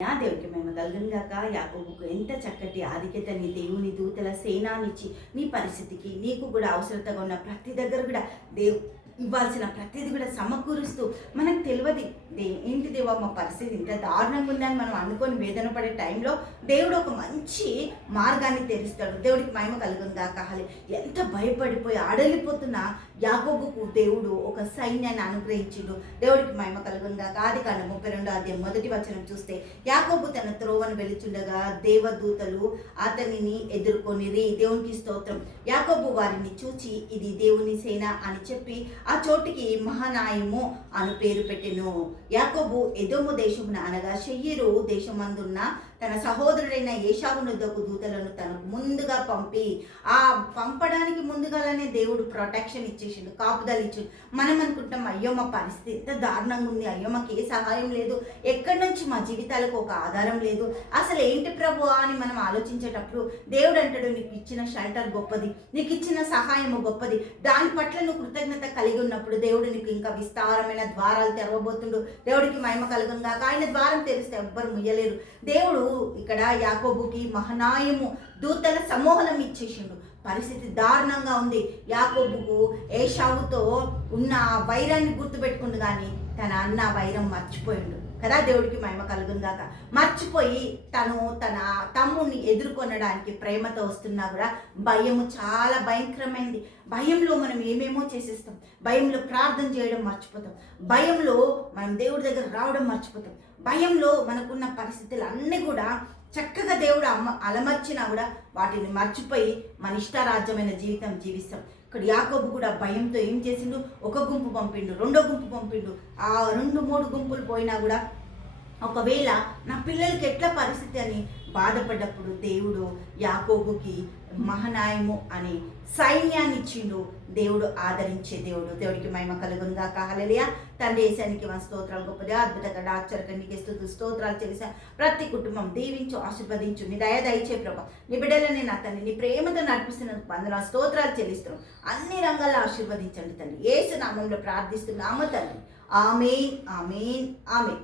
దేవుడికి మేము కలుగునుగాక. యాకోబుకు ఎంత చక్కటి ఆధిక్యతని దేవుని దూతల సేనానిచ్చి నీ పరిస్థితికి నీకు కూడా అవసరతగా ఉన్న ప్రతి దగ్గర కూడా ఇవ్వాల్సిన ప్రతిదీ కూడా సమకూరుస్తూ మనకు తెలియదు ఏంటి దేవా మా పరిస్థితి ఇంత దారుణంగా ఉందని మనం అనుకొని వేదన పడే టైంలో దేవుడు ఒక మంచి మార్గాన్ని తెరుస్తాడు. దేవుడికి మహిమ కలుగునుగాక. ఎంత భయపడిపోయి ఆడలిపోతున్న యాకోబుకు దేవుడు ఒక సైన్యాన్ని అనుగ్రహించిండు. దేవుడికి మహిమ కలుగునుగాక. ఆదికాండం 32వ అధ్యాయం 1వ వచనం చూస్తే యాకోబు తన త్రోవను వెలుచుండగా దేవదూతలు అతనిని ఎదుర్కొనిరి. దేవునికి స్తోత్రం. యాకోబు వారిని చూచి ఇది దేవుని సేన అని చెప్పి ఆ చోటికి మహానాయము అను పేరు పెట్టెను. యాకోబు ఎదోము దేశమున అనగా శెయీరు దేశమందున్న తన సహోదరుడైన ఏశావు వద్దకు దూతలను తనకు ముందుగా పంపి ఆ పంపడానికి ముందుగానే దేవుడు ప్రొటెక్షన్ ఇచ్చేసిండు, కాపుదలు ఇచ్చిండు. మనం అనుకుంటాం అయ్యో మా పరిస్థితి ఎంత దారుణంగా ఉంది, అయ్యో మాకు ఏ సహాయం లేదు, ఎక్కడి నుంచి మా జీవితాలకు ఒక ఆధారం లేదు, అసలు ఏంటి ప్రభు అని మనం ఆలోచించేటప్పుడు దేవుడు అంటాడు నీకు ఇచ్చిన షెల్టర్ గొప్పది, నీకు ఇచ్చిన సహాయము గొప్పది, దాని పట్ల నువ్వు కృతజ్ఞత కలిగి ఉన్నప్పుడు దేవుడు నీకు ఇంకా విస్తారమైన ద్వారాలు తెరవబోతుండు. దేవుడికి మహిమ కలుగును గాక. ఆయన ద్వారం తెరిస్తే ఎవ్వరు ముయ్యలేరు. దేవుడు ఇక్కడ యాకోబుకి మహనాయము దూతల సమూహం ఇచ్చేసిండు. పరిస్థితి దారుణంగా ఉంది. యాకోబుకు ఏశావుతో ఉన్న వైరాన్ని గుర్తుపెట్టుకుండు కానీ తన అన్న వైరం మర్చిపోయిండు కదా. దేవుడికి మహిమ కలుగును గాక. మర్చిపోయి తన తమ్ముడిని ఎదుర్కొనడానికి ప్రేమతో వస్తున్నా కూడా భయము చాలా భయంకరమైంది. భయంలో మనం ఏమేమో చేసేస్తాం, భయంలో ప్రార్థన చేయడం మర్చిపోతాం, భయంలో మనం దేవుడి దగ్గర రావడం మర్చిపోతాం, భయంలో మనకున్న పరిస్థితులు అన్నీ కూడా చక్కగా దేవుడు అలమర్చినా కూడా వాటిని మర్చిపోయి మన ఇష్టారాజ్యమైన జీవితం జీవిస్తాం. ఇక్కడ యాకోబు కూడా భయంతో ఏం చేసిండు, ఒక గుంపు పంపిండు, రెండో గుంపు పంపిండు. ఆ 2-3 గుంపులు పోయినా కూడా ఒకవేళ నా పిల్లలకి ఎట్లా పరిస్థితి అని బాధపడ్డప్పుడు దేవుడు యాకోబుకి మహనాయము అనే సైన్యాన్ని ఇచ్చిండు. దేవుడు ఆదరించే దేవుడు. దేవుడికి మహిమ కలుగును గాక. హల్లెలూయా. తండ్రి యేసునికి మన స్తోత్రాలు గొప్పది అద్భుతంగా ఆశ్చర్యకనికి స్తోత్రాలు చేసా. ప్రతి కుటుంబం దీవించు, ఆశీర్వదించు, నీ దయచే ప్రభా. నీ బిడ్డలని నా తండ్రి నీ ప్రేమతో నడిపిస్తున్నందుకు వందనాలు స్తోత్రాలు చెల్లిస్తున్నాం. అన్ని రంగాల్లో ఆశీర్వదించండి తండ్రి. యేసు నామంలో ప్రార్థిస్తున్నాము తండ్రి. ఆమేన్, ఆమేన్, ఆమేన్.